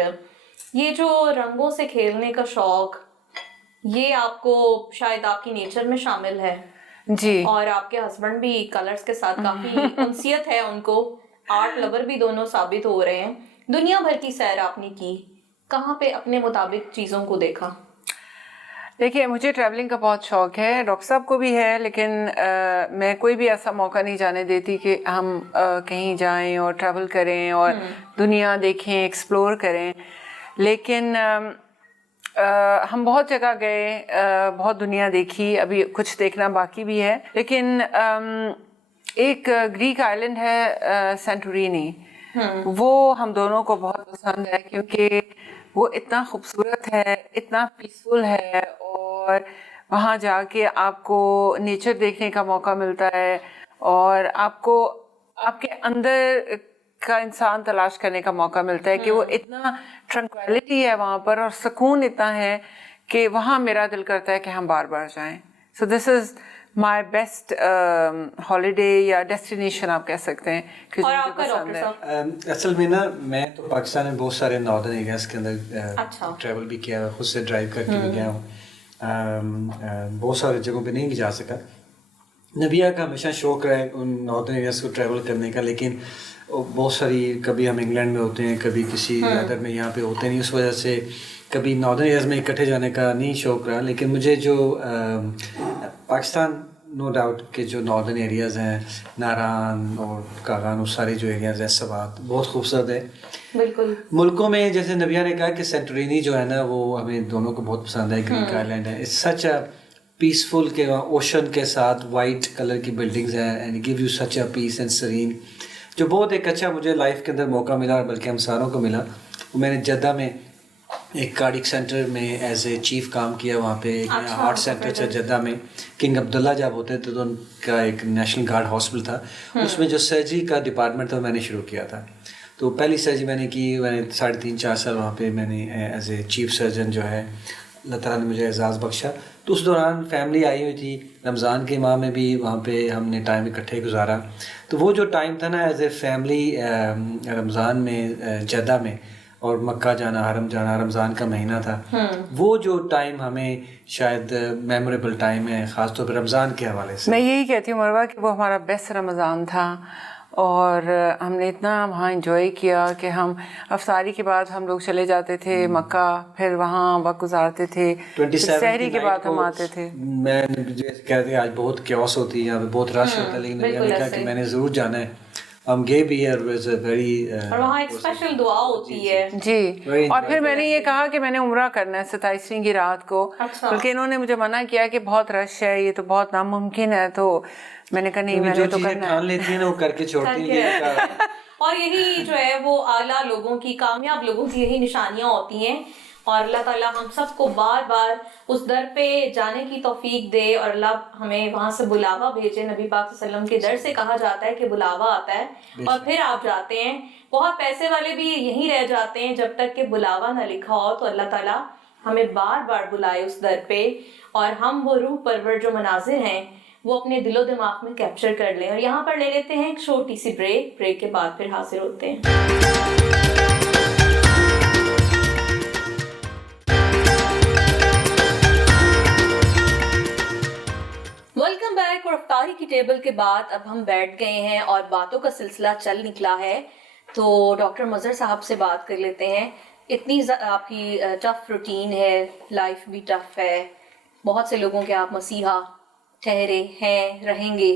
ये जो रंगों से खेलने का शौक, ये आपको शायद आपकी नेचर में शामिल है जी, और आपके हस्बैंड भी कलर्स के साथ काफी उनसियत है उनको, आर्ट लवर भी दोनों साबित हो रहे हैं। दुनिया भर की सैर आपने की, कहाँ पे अपने मुताबिक चीज़ों को देखा? देखिए, मुझे ट्रैवलिंग का बहुत शौक है, डॉक्टर साहब को भी है, लेकिन मैं कोई भी ऐसा मौका नहीं जाने देती कि हम कहीं जाएं और ट्रैवल करें और दुनिया देखें, एक्सप्लोर करें। लेकिन हम बहुत जगह गए, बहुत दुनिया देखी, अभी कुछ देखना बाकी भी है। लेकिन एक ग्रीक आइलैंड है सेंटोरिनी, वो हम दोनों को बहुत पसंद है, क्योंकि वो इतना खूबसूरत है, इतना पीसफुल है, और वहाँ जाके आपको नेचर देखने का मौका मिलता है, और आपको आपके अंदर का इंसान तलाश करने का मौका मिलता है कि वो इतना ट्रंक्विलिटी है वहाँ पर, और सुकून इतना है कि वहाँ मेरा दिल करता है कि हम बार बार जाएं। So this is my best holiday या डेस्टिनेशन आप कह सकते हैं कि और मुझे आपका पसंद है। असल में ना, मैं तो पाकिस्तान में बहुत सारे नॉर्दर्न एरियाज़ के अंदर ट्रैवल भी किया, खुद से ड्राइव करके भी गया हूँ, बहुत सारे जगहों पे नहीं भी जा सका। नबिया का हमेशा शौक़ रहा है उन नॉर्दर्न एरियाज़ को ट्रैवल करने का, लेकिन बहुत सारी, कभी हम इंग्लैंड में होते हैं, कभी किसी अदर में यहाँ पे होते नहीं, उस वजह से कभी नॉर्दर्न एरियाज़ में इकट्ठे जाने का नहीं शौक़ रहा। लेकिन मुझे जो पाकिस्तान, नो डाउट कि जो नॉर्दर्न एरियाज़ हैं, नारान और कागान, वो सारे जो एरियाज़ हैं, सब बहुत खूबसूरत है। बिल्कुल। मुल्कों में जैसे नबिया ने कहा कि सेंटोरिनी जो है ना, वो हमें दोनों को बहुत पसंद है, ग्रीक आइलैंड है, इट्स सच अ पीसफुल, के ओशन के साथ वाइट कलर की बिल्डिंग्स हैं, and give you such a peace and serene, जो बहुत एक अच्छा मुझे लाइफ के अंदर मौका मिला, और बल्कि हम सारों को मिला। मैंने जद्दा में एक कार्डिक सेंटर में एज ए चीफ काम किया, वहाँ पे एक आर्ट सेंटर था जद्दा में, किंग अब्दुल्ला जब होते थे तो उनका एक नेशनल गार्ड हॉस्पिटल था, उसमें जो सर्जरी का डिपार्टमेंट था मैंने शुरू किया था। तो पहली सर्जरी मैंने की, मैंने 3.5-4 साल वहाँ पे मैंने एज ए चीफ सर्जन जो है, अल्लाह ताला ने मुझे एजाज़ बख्शा। तो उस दौरान फैमिली आई हुई थी, रमज़ान के माह में भी वहाँ पे हमने टाइम इकट्ठे गुजारा। तो वो जो टाइम था ना, एज ए फैमिली रमज़ान में जद्दा में, اور مکہ جانا، حرم جانا، رمضان کا مہینہ تھا، وہ جو ٹائم ہمیں شاید میموریبل ٹائم ہے، خاص طور پہ رمضان کے حوالے سے. میں یہی کہتی ہوں مروہ کہ وہ ہمارا بیسٹ رمضان تھا، اور ہم نے اتنا وہاں انجوائے کیا کہ ہم افطاری کے بعد ہم لوگ چلے جاتے تھے مکہ، پھر وہاں وقت گزارتے تھے، سحری کے بعد ہم آتے تھے. میں کہتے ہیں آج بہت کیوس ہوتی ہے، یہاں پہ بہت رش ہوتا ہے، لیکن میں نے کہا کہ میں نے ضرور جانا ہے. ہم گئے بھی ہے، اور وہاں ایک اسپیشل دعا ہوتی ہے. جی، اور پھر میں نے یہ کہا کہ میں نے عمرہ کرنا ہے 27ویں کی رات کو، بلکہ انہوں نے مجھے منع کیا کہ بہت رش ہے، یہ تو بہت ناممکن ہے. تو میں نے کہا نہیں، میں نے تو کرنا ہے. ٹھان لیتی ہیں نا وہ کر کے چھوڑتی ہیں. اور یہی جو ہے وہ اعلیٰ لوگوں کی، کامیاب لوگوں کی یہی نشانیاں ہوتی ہیں. اور اللہ تعالیٰ ہم سب کو بار بار اس در پہ جانے کی توفیق دے، اور اللہ ہمیں وہاں سے بلاوا بھیجے. نبی پاک صلی اللہ علیہ وسلم کے در سے کہا جاتا ہے کہ بلاوا آتا ہے اور پھر آپ جاتے ہیں. بہت پیسے والے بھی یہیں رہ جاتے ہیں جب تک کہ بلاوا نہ لکھا ہو. تو اللہ تعالیٰ ہمیں بار بار بلائے اس در پہ، اور ہم وہ روح پرور جو مناظر ہیں وہ اپنے دل و دماغ میں کیپچر کر لیں. اور یہاں پر لے لیتے ہیں ایک چھوٹی سی بریک کے بعد پھر حاضر ہوتے ہیں. Welcome back. اور افطاری کی ٹیبل کے بعد اب ہم بیٹھ گئے ہیں اور باتوں کا سلسلہ چل نکلا ہے. تو ڈاکٹر مظہر صاحب سے بات کر لیتے ہیں. اتنی آپ کی ٹف روٹین ہے، لائف بھی ٹف ہے، بہت سے لوگوں کے آپ مسیحا ٹھہرے ہیں، رہیں گے.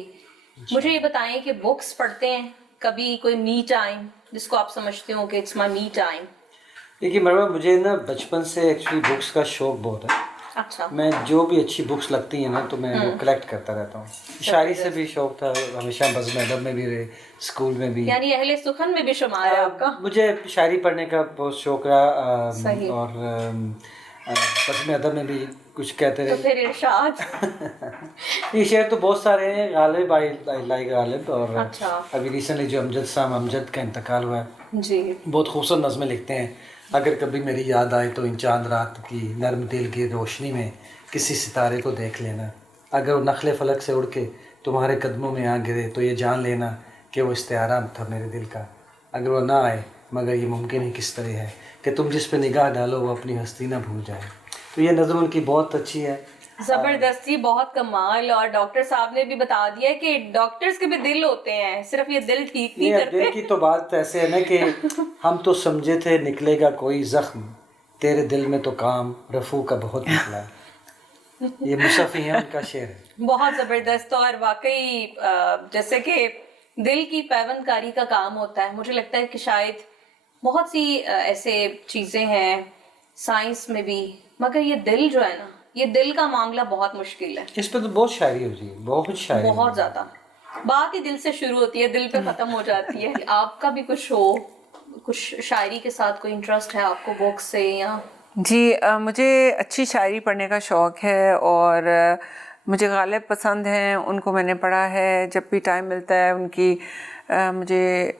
مجھے یہ بتائیں کہ بکس پڑھتے ہیں کبھی؟ کوئی می ٹائم جس کو آپ سمجھتے ہو کہ اٹس مائی می ٹائم؟ دیکھیے مروہ، مجھے نا بچپن سے ایکچولی بکس کا شوق بہت ہے. اچھا. میں جو بھی اچھی بکس لگتی ہیں نا تو میں وہ کلیکٹ کرتا رہتا ہوں. شاعری سے بھی شوق تھا ہمیشہ، بزم ادب میں بھی رہے، اسکول میں بھی. یعنی اہل سخن میں بھی شمار ہے آپ کا؟ مجھے شاعری پڑھنے کا بہت شوق رہا، اور بزم ادب میں بھی کچھ کہتے رہے. تو پھر ارشاد. یہ شعر تو بہت سارے ہیں. غالب آئی لائک غالب، اور ابھی ریسنٹلی جو امجد صاحب، امجد کا انتقال ہوا ہے، جی، بہت خوبصورت نظمیں لکھتے ہیں. اگر کبھی میری یاد آئے تو ان چاند رات کی نرم دل کی روشنی میں کسی ستارے کو دیکھ لینا. اگر وہ نخل فلک سے اڑ کے تمہارے قدموں میں آ گرے تو یہ جان لینا کہ وہ استعارہ تھا میرے دل کا. اگر وہ نہ آئے مگر یہ ممکن ہی کس طرح ہے کہ تم جس پہ نگاہ ڈالو وہ اپنی ہستی نہ بھول جائے. تو یہ نظم ان کی بہت اچھی ہے، زبردستی، بہت کمال. اور ڈاکٹر صاحب نے بھی بتا دیا کہ ڈاکٹرز کے بھی دل ہوتے ہیں، صرف یہ دل ٹھیک نہیں کرتے. دل کی تو بات ایسے ہے نا کہ ہم تو سمجھے تھے نکلے گا کوئی زخم، تیرے دل میں تو کام رفو کا بہت نکلا. یہ مصفی ہے ان کا شعر ہے. بہت زبردست. اور واقعی جیسے کہ دل کی پیوند کاری کا کام ہوتا ہے. مجھے لگتا ہے کہ شاید بہت سی ایسے چیزیں ہیں سائنس میں بھی، مگر یہ دل جو ہے نا، یہ دل کا معاملہ بہت مشکل ہے. اس پہ تو بہت شاعری ہوتی ہے، بہت شاعری، بہت زیادہ. بات ہی دل سے شروع ہوتی ہے، دل پہ ختم ہو جاتی ہے. آپ کا بھی کچھ ہو، کچھ شاعری کے ساتھ کوئی انٹرسٹ ہے آپ کو بک سے یا؟ جی، مجھے اچھی شاعری پڑھنے کا شوق ہے، اور مجھے غالب پسند ہیں، ان کو میں نے پڑھا ہے. جب بھی ٹائم ملتا ہے ان کی مجھے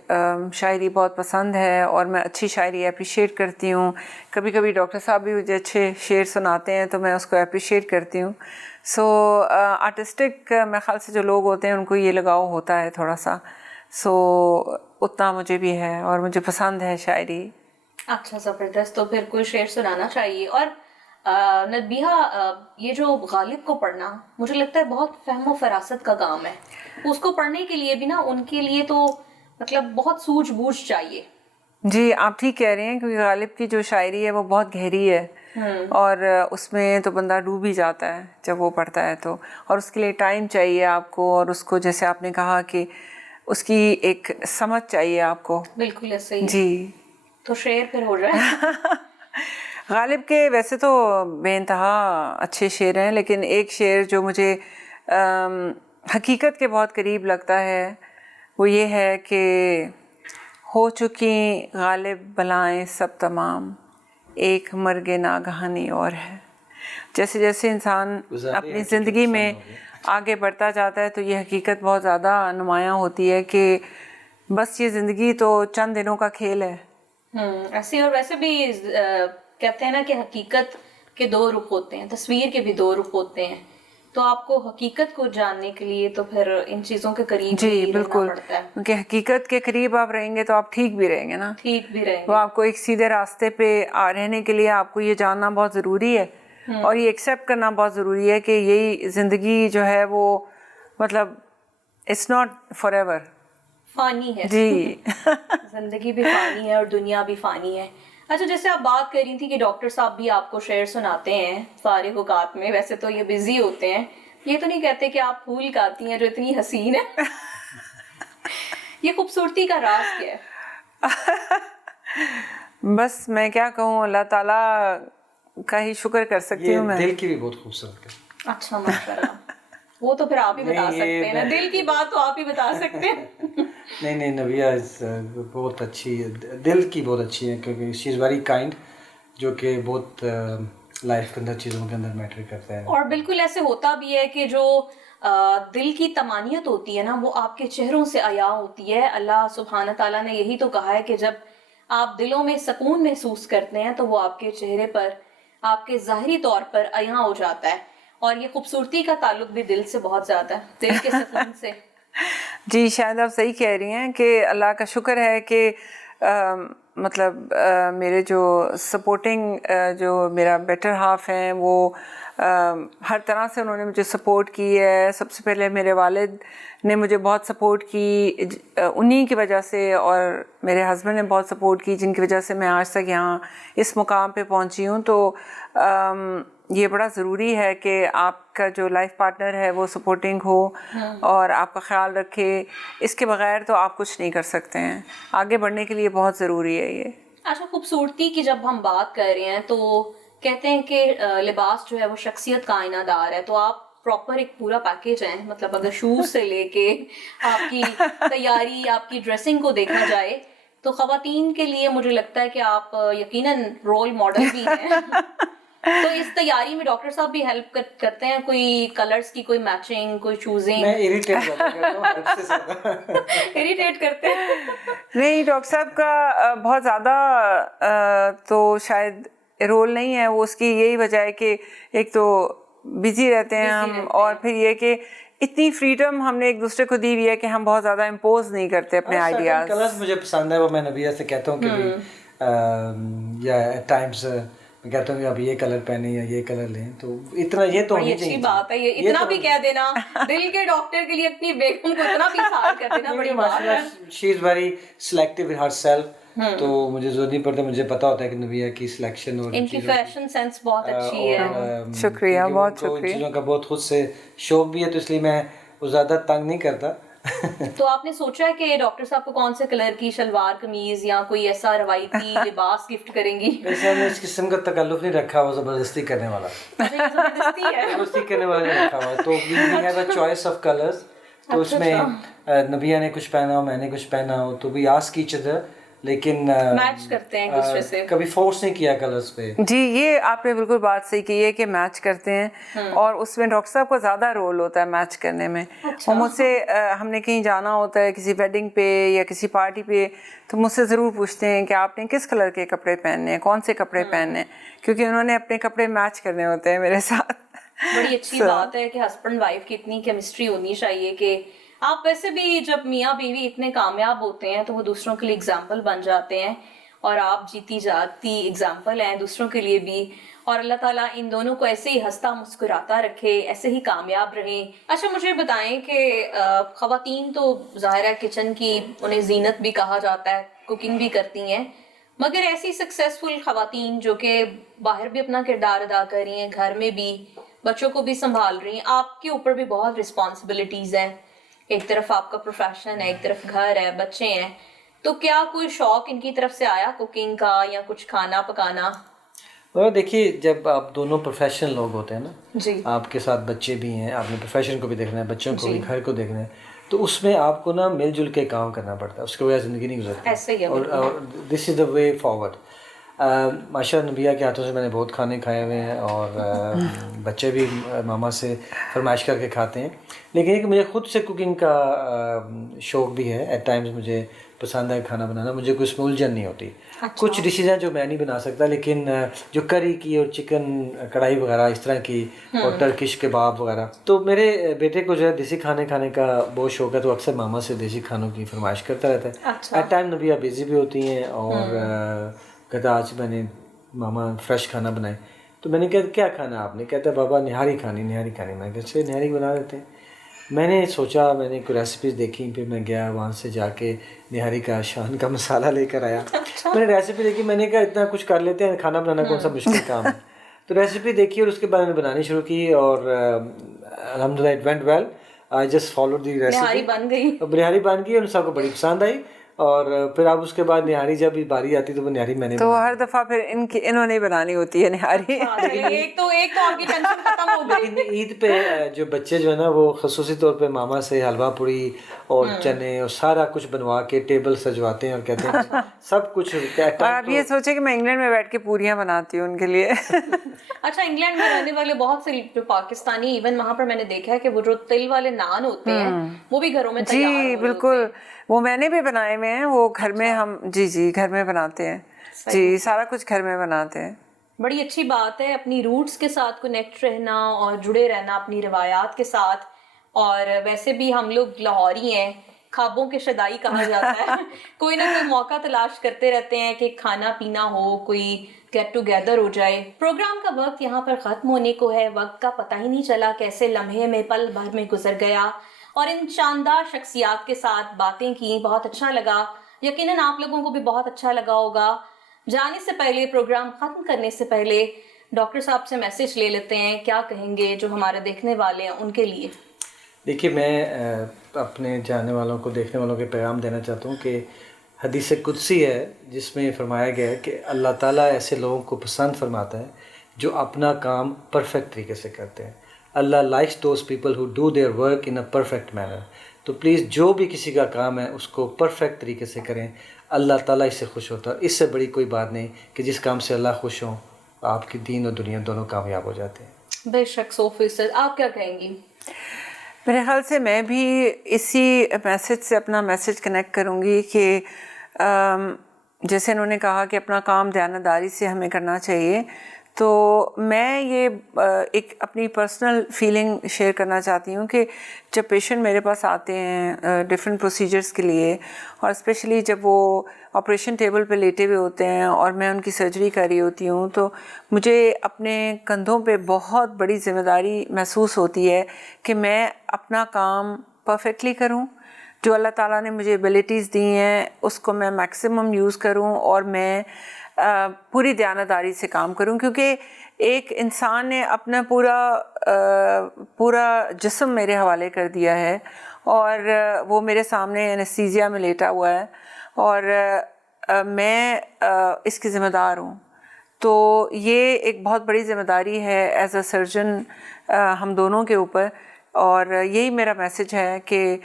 شاعری بہت پسند ہے، اور میں اچھی شاعری اپریشیٹ کرتی ہوں. کبھی کبھی ڈاکٹر صاحب بھی مجھے اچھے شعر سناتے ہیں تو میں اس کو اپریشیٹ کرتی ہوں. سو آرٹسٹک میرے خیال سے جو لوگ ہوتے ہیں ان کو یہ لگاؤ ہوتا ہے تھوڑا سا. سو اتنا مجھے بھی ہے اور مجھے پسند ہے شاعری. اچھا، زبردست. تو پھر کوئی شعر سنانا چاہیے. اور نبیہا، یہ جو غالب کو پڑھنا مجھے لگتا ہے بہت فہم و فراست کا کام ہے. اس کو پڑھنے کے لیے بھی نا، ان کے لیے تو مطلب بہت سوجھ بوجھ چاہیے. جی، آپ ٹھیک کہہ رہے ہیں، کیونکہ غالب کی جو شاعری ہے وہ بہت گہری ہے، اور اس میں تو بندہ ڈوب ہی جاتا ہے جب وہ پڑھتا ہے تو. اور اس کے لیے ٹائم چاہیے آپ کو، اور اس کو جیسے آپ نے کہا کہ اس کی ایک سمجھ چاہیے آپ کو. بالکل ایسے ہی. جی، تو شعر پھر ہو جائے. غالب کے ویسے تو بے انتہا اچھے شعر ہیں، لیکن ایک شعر جو مجھے حقیقت کے بہت قریب لگتا ہے وہ یہ ہے کہ ہو چکی غالب بلائیں سب تمام، ایک مرگ ناگہانی اور ہے. جیسے جیسے انسان اپنی زندگی میں آگے بڑھتا جاتا ہے تو یہ حقیقت بہت زیادہ نمایاں ہوتی ہے کہ بس یہ زندگی تو چند دنوں کا کھیل ہے. ایسے. اور ویسے بھی کہتے ہیں نا کہ حقیقت کے دو رخ ہوتے ہیں، تصویر کے بھی دو رخ ہوتے ہیں. تو آپ کو حقیقت کو جاننے کے لیے تو پھر ان چیزوں کے قریب جی ہی رہنا بالکل، پڑتا ہے. کیونکہ حقیقت کے قریب آپ رہیں گے تو آپ ٹھیک بھی رہیں گے نا. ٹھیک بھی رہیں وہ گے. آپ کو ایک سیدھے راستے پہ رہنے کے لیے آپ کو یہ جاننا بہت ضروری ہے اور یہ ایکسیپٹ کرنا بہت ضروری ہے کہ یہی زندگی جو ہے وہ مطلب اٹس ناٹ فار ایور، فانی ہے. جی. زندگی بھی فانی ہے اور دنیا بھی فانی ہے. اچھا، جیسے آپ بات کر رہی تھی کہ ڈاکٹر صاحب بھی آپ کو شعر سناتے ہیں فارغ اوقات میں، ویسے تو یہ بزی ہوتے ہیں، یہ تو نہیں کہتے کہ آپ پھول گاتی ہیں جو اتنی حسین ہے. یہ خوبصورتی کا راز کیا ہے؟ بس میں کیا کہوں، اللہ تعالیٰ کا ہی شکر کر سکتی ہوں میں. دل کی بھی بہت خوبصورت ہے. اچھا، ماشاء اللہ. وہ تو پھر آپ ہی بتا سکتے ہیں نا، دل کی بات تو آپ ہی بتا سکتے ہیں. نہیں نبیہ بہت اچھی ہے، دل کی بہت اچھی ہے، کیونکہ شی از ویری کائنڈ، جو کہ بہت لائف کے اندر چیزوں کے اندر میٹر کرتا ہے. اور بالکل ایسے ہوتا بھی ہے کہ جو دل کی تمانیت ہوتی ہے نا، وہ آپ کے چہروں سے عیاں ہوتی ہے. اللہ سبحانہ تعالیٰ نے یہی تو کہا ہے کہ جب آپ دلوں میں سکون محسوس کرتے ہیں تو وہ آپ کے چہرے پر، آپ کے ظاہری طور پر عیاں ہو جاتا ہے. اور یہ خوبصورتی کا تعلق بھی دل سے بہت زیادہ ہے، دل کے سکون سے. جی شاید آپ صحیح کہہ رہی ہیں کہ اللہ کا شکر ہے کہ مطلب میرے جو سپورٹنگ جو میرا بیٹر ہاف ہیں وہ ہر طرح سے انہوں نے مجھے سپورٹ کی ہے. سب سے پہلے میرے والد نے مجھے بہت سپورٹ کی، انہی کی وجہ سے، اور میرے ہسبینڈ نے بہت سپورٹ کی، جن کی وجہ سے میں آج تک یہاں اس مقام پہ پہنچی ہوں. تو یہ بڑا ضروری ہے کہ آپ کا جو لائف پارٹنر ہے وہ سپورٹنگ ہو اور آپ کا خیال رکھے. اس کے بغیر تو آپ کچھ نہیں کر سکتے ہیں، آگے بڑھنے کے لیے بہت ضروری ہے یہ. اچھا، خوبصورتی کی جب ہم بات کر رہے ہیں تو کہتے ہیں کہ لباس جو ہے وہ شخصیت کا آئینہ دار ہے. تو آپ پراپر ایک پورا پیکیج ہیں، مطلب اگر شوز سے لے کے آپ کی تیاری، آپ کی ڈریسنگ کو دیکھا جائے تو خواتین کے لیے مجھے لگتا ہے کہ آپ یقیناً رول ماڈل بھی ہیں. تو اس تیاری میں ڈاکٹر صاحب بھی ہیلپ کرتے ہیں، کوئی کلرز کی کوئی میچنگ، کوئی چوزنگ؟ میں اریٹیٹ کرتے ہیں. نہیں، ڈاکٹر صاحب کا بہت زیادہ تو شاید رول نہیں ہے. وہ اس کی یہی وجہ ہے کہ ایک تو بزی رہتے ہیں ہم، اور پھر یہ کہ اتنی فریڈم ہم نے ایک دوسرے کو دی ہوئی ہے کہ ہم بہت زیادہ امپوز نہیں کرتے اپنے آئیڈیاز. کلرز مجھے پسند ہے، وہ میں نبیہ سے کہتا ہوں کہ یا ایٹ ٹائمس میں کہتا ہوں کہ اب یہ کلر پہنے یا یہ کلر لیں. تو اتنا یہ تو ہونی چاہیے. اچھی بات ہے یہ اتنا بھی کہہ دینا، دل کے ڈاکٹر کے لیے اپنی بیگم کو اتنا بھی سار کر دینا بڑی بات ہے. She is very selective in herself. تو مجھے ضرورت نہیں پڑتا، مجھے پتا ہوتا ہے کہ نبیہ کی سلیکشن اور ان کی فیشن سینس بہت اچھی ہے. شکریہ، بہت شکریہ. چیزوں کا بہت خود سے شوق بھی ہے، تو اس لیے میں زیادہ تنگ نہیں کرتا. تو آپ نے سوچا ہے کہ ڈاکٹر صاحب کو کون سے کلر کی شلوار قمیض یا کوئی ایسا روایتی لباس گفٹ کریں گی؟ ویسے ہم نے اس قسم کا تکلف نہیں رکھا، وہ زبردستی کرنے والا، زبردستی کرنے والا نہیں رکھا ہوا. تو we have a choice of colours. تو اس میں نبیہ نے کچھ پہنا ہو، میں نے کچھ پہنا ہو، تو وی آسک ایچ ادر، لیکن میچ کرتے ہیں ایک دوسرے سے، کبھی فورس نہیں کیا کلرز پہ. جی یہ آپ نے بالکل بات صحیح کی ہے کہ میچ کرتے ہیں، اور اس میں ڈاکٹر صاحب کا زیادہ رول ہوتا ہے میچ کرنے میں. وہ مجھ سے ہم نے کہیں جانا ہوتا ہے کسی ویڈنگ پہ یا کسی پارٹی پہ، تو مجھ سے ضرور پوچھتے ہیں کہ آپ نے کس کلر کے کپڑے پہننے ہیں، کون سے کپڑے پہننے ہیں، کیونکہ انہوں نے اپنے کپڑے میچ کرنے ہوتے ہیں میرے ساتھ. بڑی اچھی بات ہے کہ ہسبینڈ وائف کی اتنی کیمسٹری ہونی چاہیے کہ آپ ویسے بھی جب میاں بیوی اتنے کامیاب ہوتے ہیں تو وہ دوسروں کے لیے اگزامپل بن جاتے ہیں، اور آپ جیتی جاتی اگزامپل ہیں دوسروں کے لیے بھی. اور اللہ تعالیٰ ان دونوں کو ایسے ہی ہنستا مسکراتا رکھے، ایسے ہی کامیاب رہیں. اچھا مجھے بتائیں کہ خواتین تو ظاہر ہے کچن کی انہیں زینت بھی کہا جاتا ہے، کوکنگ بھی کرتی ہیں، مگر ایسی سکسیسفل خواتین جو کہ باہر بھی اپنا کردار ادا کر رہی ہیں، گھر میں بھی بچوں کو بھی سنبھال رہی ہیں، آپ کے اوپر بھی بہت رسپانسبلٹیز ہیں. ایک طرف آپ کا پروفیشن ہے، ایک طرف گھر ہے، بچے ہیں، تو کیا کوئی شوق ان کی طرف سے آیا کوکنگ کا یا کچھ کھانا پکانا؟ دیکھیے جب آپ دونوں پروفیشنل لوگ ہوتے ہیں نا، جی آپ کے ساتھ بچے بھی ہیں، آپ نے پروفیشن کو بھی دیکھنا ہے، بچوں کو بھی، گھر کو دیکھنا ہے، تو اس میں آپ کو نا مل جل کے کام کرنا پڑتا ہے، اس کے بغیر زندگی نہیں گزرتی. ایسے ہی ہے، اور دس از دا وے فارورڈ. माशा नबिया के हाथों से मैंने बहुत खाने खाए हुए हैं और बच्चे भी मामा से फरमाइश करके खाते हैं, लेकिन एक मुझे ख़ुद से कुकिंग का शौक़ भी है। एट टाइम्स मुझे पसंद है खाना बनाना, मुझे कोई इसमें उलझन नहीं होती। कुछ डिशेज हैं जो मैं नहीं बना सकता, लेकिन जो करी की और चिकन कढ़ाई वगैरह इस तरह की और टर्किश कबाब वगैरह, तो मेरे बेटे को जो है देसी खाने खाने का बहुत शौक़ है, तो अक्सर मामा से देसी खानों की फरमाइश करता रहता है। एट टाइम नबिया बिजी भी होती हैं और कहता आज मैंने मामा फ्रेश खाना बनाए, तो मैंने कहा क्या खाना आपने, कहता बाबा निहारी खानी। मैं कहते निहारी बना देते हैं। मैंने सोचा, मैंने कोई रेसिपीज़ देखी, फिर मैं गया वहाँ से जाके निहारी का शान का मसाला लेकर आया। मैंने रेसिपी देखी, मैंने कहा इतना कुछ कर लेते हैं, खाना बनाना कौन सा मुश्किल काम है। तो रेसिपी देखी और उसके बाद मैंने बनानी शुरू की और अल्हम्दुलिल्लाह it went well. I just follow the recipe, nihari बन गई और सबको बड़ी पसंद आई। और फिर अब उसके बाद निहारी जब भी बारी आती तो वो निहारी मैंने तो हर दफ़ा फिर इन्होंने बनानी होती है निहारी। एक तो आपकी टेंशन खत्म हो गई। लेकिन ईद पे जो बच्चे जो है ना वो खसूसी तौर पे मामा से हलवा पूड़ी और चने और सारा कुछ बनवा के टेबल सजवाते हैं और कहते हैं सब कुछ। और आप ये सोचे कि मैं इंग्लैंड में बैठ के पूरियाँ बनाती हूँ उनके लिए। अच्छा, इंग्लैंड में रहने वाले बहुत से जो पाकिस्तानी, इवन वहाँ पर मैंने देखा है कि वो जो तिल वाले नान होते हैं वो भी घरों में तैयार हो रहे होते हैं। बिल्कुल, वो मैंने भी बनाए हुए हैं, वो घर में हम जी घर में बनाते हैं जी, सारा कुछ घर में बनाते हैं। बड़ी अच्छी बात है अपनी रूट्स के साथ कनेक्ट रहना और जुड़े रहना अपनी रिवायात के साथ। और वैसे भी हम लोग लाहौरी हैं, ख्वाबों के शदाई कहा जाता है। कोई ना कोई मौका तलाश करते रहते हैं कि खाना पीना हो, कोई गेट टुगेदर हो जाए। प्रोग्राम का वक्त यहाँ पर ख़त्म होने को है। वक्त का पता ही नहीं चला कैसे लम्हे में पल भर में गुजर गया और इन शानदार शख्सियात के साथ बातें की, बहुत अच्छा लगा। यकीनन आप लोगों को भी बहुत अच्छा लगा होगा। जाने से पहले, प्रोग्राम ख़त्म करने से पहले डॉक्टर साहब से मैसेज ले लेते हैं, क्या कहेंगे जो हमारे देखने वाले हैं उनके लिए? देखिए, मैं अपने जानने वालों को, देखने वालों के पैगाम देना चाहता हूँ कि हदीस कुदसी है जिसमें फरमाया गया है कि अल्लाह ताला ऐसे लोगों को पसंद फरमाता है जो अपना काम परफेक्ट तरीके से करते हैं। Allah likes those people who do their work in a perfect manner. तो प्लीज़ जो भी किसी का काम है उसको परफेक्ट तरीके से करें, अल्लाह ताला इससे खुश होता है। इससे बड़ी कोई बात नहीं कि जिस काम से अल्लाह खुश हो, आपकी दीन और दुनिया दोनों कामयाब हो जाते हैं। बेशक। सोफी, आप क्या कहेंगी? मेरे ख्याल से मैं भी इसी मैसेज से अपना मैसेज कनेक्ट करूँगी कि जैसे इन्होंने कहा कि अपना काम दयानतदारी से हमें करना चाहिए, तो मैं ये एक अपनी पर्सनल फीलिंग शेयर करना चाहती हूँ कि जब पेशेंट मेरे पास आते हैं डिफरेंट प्रोसीजर्स के लिए, और स्पेशली जब वो ऑपरेशन टेबल पे लेटे हुए होते हैं और मैं उनकी सर्जरी कर रही होती हूँ, तो मुझे अपने कंधों पे बहुत बड़ी जिम्मेदारी महसूस होती है कि मैं अपना काम परफेक्टली करूँ। जो अल्लाह ताला ने मुझे एबिलिटीज़ दी हैं उसको मैं मैक्सिमम यूज़ करूँ और मैं पूरी दयानतदारी से काम करूं, क्योंकि एक इंसान ने अपना पूरा जिस्म मेरे हवाले कर दिया है और वो मेरे सामने एनेस्थीसिया में लेटा हुआ है और मैं इसकी ज़िम्मेदार हूं। तो ये एक बहुत बड़ी ज़िम्मेदारी है एज अ सर्जन हम दोनों के ऊपर, और यही मेरा मैसेज है कि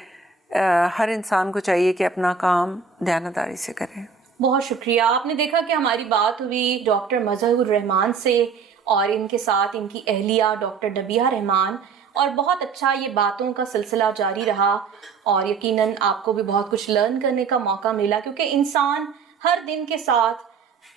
हर इंसान को चाहिए कि अपना काम दयानतदारी से करें। बहुत शुक्रिया। आपने देखा कि हमारी बात हुई डॉक्टर मजहरुर रहमान से और इनके साथ इनकी अहलिया डॉक्टर नबिया रहमान, और बहुत अच्छा ये बातों का सिलसिला जारी रहा और यकीनन आपको भी बहुत कुछ लर्न करने का मौका मिला, क्योंकि इंसान हर दिन के साथ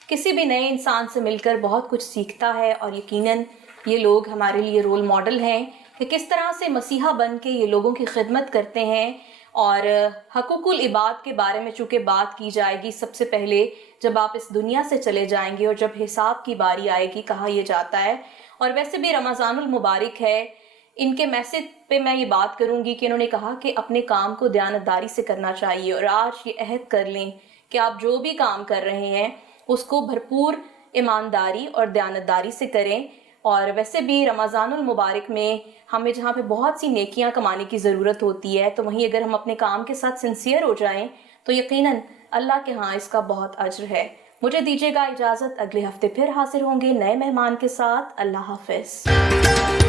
किसी भी नए इंसान से मिलकर बहुत कुछ सीखता है। और यकीनन ये लोग हमारे लिए रोल मॉडल हैं कि किस तरह से मसीहा बन के ये लोगों की खिदमत करते हैं। और हकूकुल इबाद के बारे में चूँकि बात की जाएगी सबसे पहले जब आप इस दुनिया से चले जाएंगे और जब हिसाब की बारी आएगी, कहा यह जाता है। और वैसे भी रमज़ानुल मुबारक है, इनके मैसेज पे मैं ये बात करूँगी कि इन्होंने कहा कि अपने काम को दयानतदारी से करना चाहिए, और आज ये अहद कर लें कि आप जो भी काम कर रहे हैं उसको भरपूर ईमानदारी और दयानतदारी से करें। और वैसे भी रमज़ानुल मुबारक में हमें जहाँ पे बहुत सी नेकियां कमाने की ज़रूरत होती है, तो वहीं अगर हम अपने काम के साथ सिंसियर हो जाएं तो यकीनन अल्लाह के यहाँ इसका बहुत अज्र है। मुझे दीजिएगा इजाज़त, अगले हफ्ते फिर हाजिर होंगे नए मेहमान के साथ। अल्लाह हाफ़िज़।